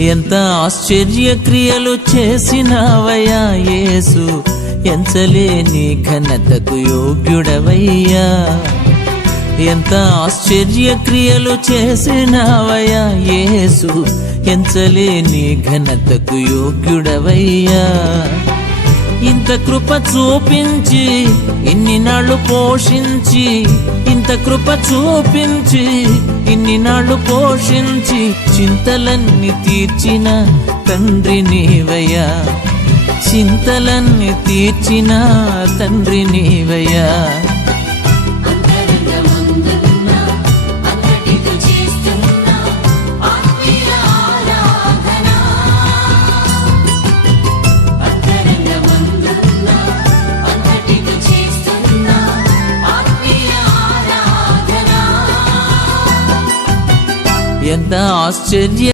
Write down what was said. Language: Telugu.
ఎంత ఆశ్చర్య క్రియలు చేసినావయ్యా యేసు, ఎంచలేని ఘనతకు యోగ్యుడవయ్యా. ఎంత ఆశ్చర్య క్రియలు చేసినావయ్యా యేసు, ఎంచలేని ఘనతకు యోగ్యుడవయ్యా. ఇంత కృప చూపించి ఇన్ని నాళ్ళు పోషించి, ఇంత కృప చూపించి ఇన్ని నాళ్ళు పోషించి, చింతలన్నీ తీర్చిన తండ్రి నీవయ్యా, చింతలన్నీ తీర్చిన తండ్రి నీవయ్యా. ఎంత ఆశ్చర్య